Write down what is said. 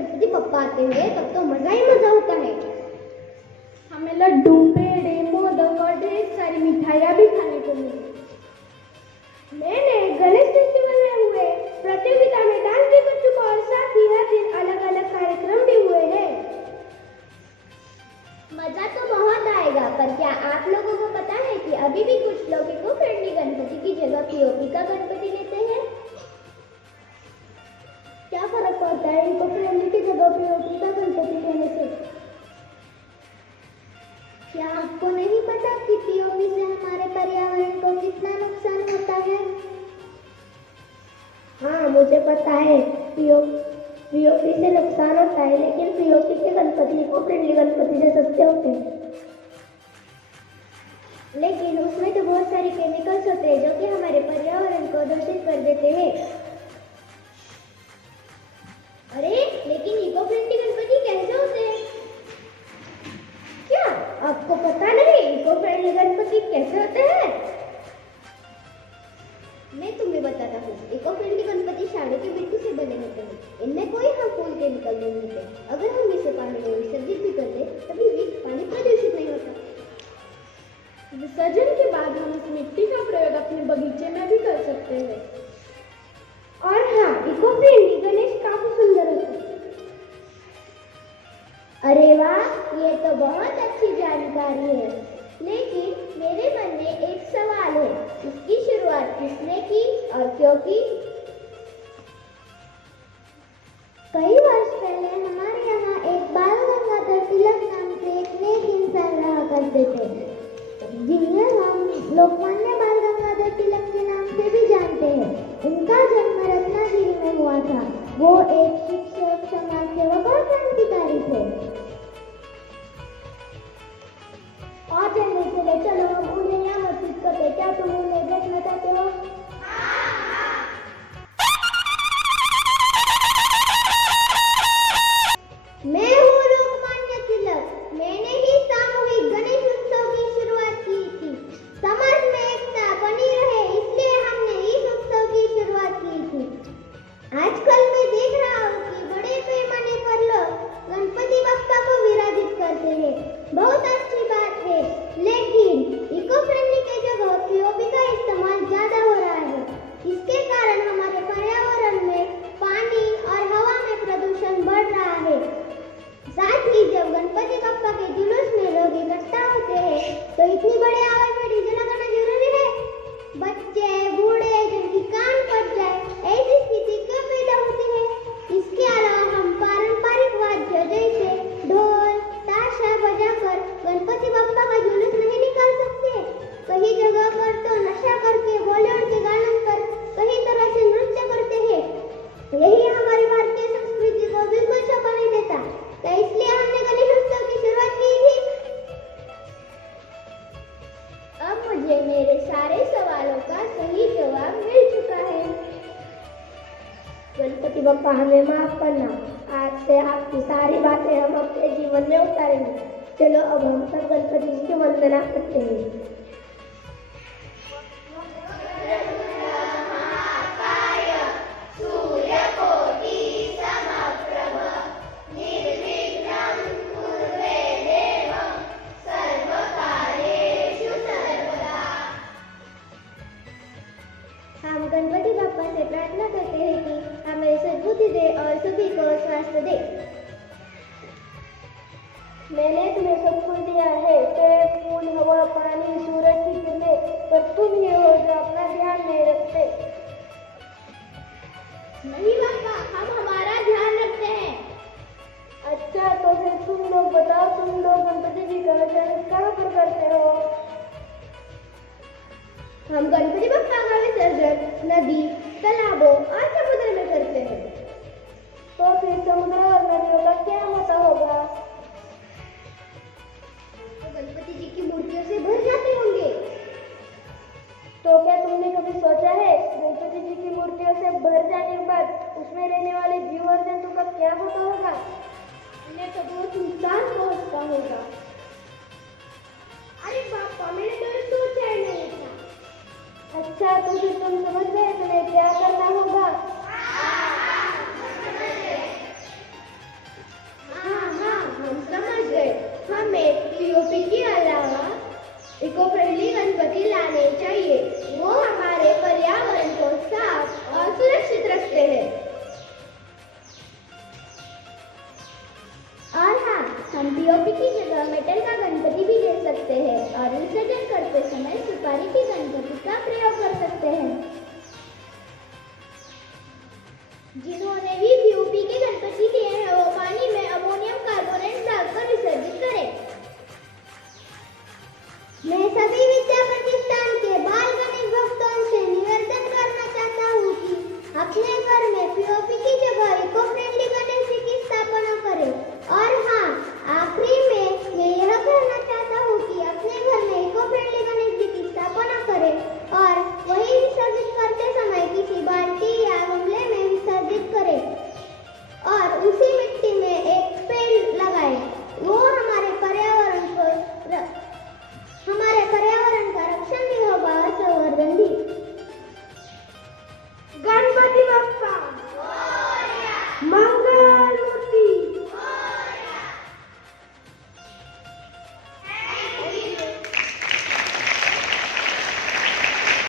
गणपति बप्पा आते हैं तब तो मजा ही मजा होता है। हमें लड्डू, पेड़े, मोदक और ढेर सारी मिठाइयाँ भी खाने को मिली। मैंने गणेश फेस्टिवल में हुए प्रतियोगिता में डांस भी कर चुका और साथ ही हर दिन अलग अलग कार्यक्रम भी हुए हैं। मजा तो बहुत आएगा, पर क्या आप लोगों को पता है कि अभी भी कुछ लोग इको फ्रेंडली गणपति की जगह पीओपी का गणपति लेते हैं? क्या फर्क पड़ता है इको फ्रेंडली की जगह पीओपी का गणपति लेने से? क्या आपको नहीं पता कि पीओपी से हमारे पर्यावरण को कितना नुकसान होता है? हाँ, मुझे पता है पीओपी से नुकसान होता है, लेकिन पीओपी के गणपति इको फ्रेंडली गणपति से सस्ते होते हैं। लेकिन उसमें तो बहुत सारे केमिकल्स होते हैं जो कि हमारे पर्यावरण को दूषित कर देते हैं। अरे लेकिन इको फ्रेंडली गणपति कैसे होते हैं? क्या आपको पता नहीं इको फ्रेंडली गणपति कैसे होते हैं? मैं तुम्हें बताता हूँ। इको फ्रेंडली गणपति शाड़ू की मिट्टी से बने होते हैं। इनमें कोई हार्मफुल केमिकल नहीं होते। अगर हम इसे पानी में विसर्जित भी कर दें तभी भी पानी प्रदूषित नहीं होता। विसर्जन के बाद हम इस मिट्टी का प्रयोग अपने बगीचे में भी कर सकते हैं। और हाँ, इको फ्रेंडली गणेश काफी सुंदर होते हैं। अरे वाह, ये तो बहुत अच्छी जानकारी है। लेकिन मेरे मन में एक सवाल है, इसकी शुरुआत किसने की और क्यों की? कई वर्ष पहले हमारे यहाँ एक बाल गंगाधर तिलक नाम से एक नेक इंसान रहा करते थे, जिन्हें हम लोकमान्य बाल गंगाधर तिलक के नाम से भी जानते हैं। उनका जन्म रत्नागिरी में हुआ था। वो एक शिक्षक, समाज सेवक और क्रांतिकारी थे। और जानने के लिए चलो हम उन्हें यहाँ मस्जिद करते। क्या तुम उन्हें देखना चाहते हो? मैं हूँ लोकमान्य तिलक। मैंने ही सामूहिक गणेश उत्सव की शुरुआत की थी। समाज में एकता बनी रहे इसलिए हमने इस उत्सव की शुरुआत की थी। आजकल मैं देख रहा हूँ कि बड़े पैमाने पर लोग गणपति बप्पा को विराजित करते हैं। बहुत अच्छी बात है, लेकिन इको फ्रेंडली के जगह पीओपी का इस्तेमाल ज्यादा हो रहा है। इसके कारण हमारे पर्यावरण में पानी और हवा में प्रदूषण बढ़ रहा है। साथ ही जब गणपति बप्पा के जुलूस में लोग इकट्ठा होते हैं तो इतनी बड़ी आवाज में डीजे लगाना जरूरी है? बच्चे, बूढ़े जिनकी कान फट जाए, ऐसी स्थिति क्यों पैदा होती है? इसके अलावा हम पारंपरिक वाद्य जैसे ढोल, ताशा बजाकर गणपति बप्पा का जुलूस नहीं निकाल सकते। कई जगह पर तो नशा करके बॉलीवुड के गानों पर कई तरह से नृत्य करते हैं। यही हमारी भारतीय संस्कृति को बिल्कुल शोभा नहीं देता। तो इसलिए हमने गणेश उत्सव की शुरुआत की थी। अब मुझे मेरे सारे सवालों का सही जवाब मिल चुका है। गणपति बप्पा हमें माफ करना। आज से आपकी सारी बातें हम अपने जीवन में उतारेंगे। चलो अब हम सब गणपति जी की वंदना करते हैं। हम गणपति बप्पा से प्रार्थना करते हैं कि हमें सद्बुद्धि दे और सभी को स्वास्थ्य दे। मैंने तुम्हें सब कुछ दिया है, पेड़, फूल, हवा, पानी, सूरज की किरणें, पर तुम ही हो जो अपना ध्यान नहीं रखते। नहीं बप्पा, हम हमारा ध्यान रखते हैं। अच्छा, तो फिर तुम लोग बताओ, तुम लोग गणपति जी का विसर्जन कहाँ पर करते हो? हम गणपति बप्पा का विसर्जन नदी, तालाबों और समुद्र में करते हैं। तो फिर समुद्र और नदियों का क्या होता होगा? तो गणपति जी की मूर्तियों से भर जाते होंगे। तो क्या तुमने कभी सोचा है गणपति जी की मूर्तियों से भर जाने के बाद उसमें रहने वाले जीव और जंतु का क्या होता होगा? उन्हें तो बहुत नुकसान पहुंचता होगा। अरे बापा, मैंने तो सोचा ही नहीं था। अच्छा, तो फिर तुम समझ गए तुम्हें क्या करना होगा? हम पीओपी की जगह मेटल का गणपति भी ले सकते हैं और विसर्जन करते समय सुपारी की गणपति का प्रयोग कर सकते हैं। जिन्होंने भी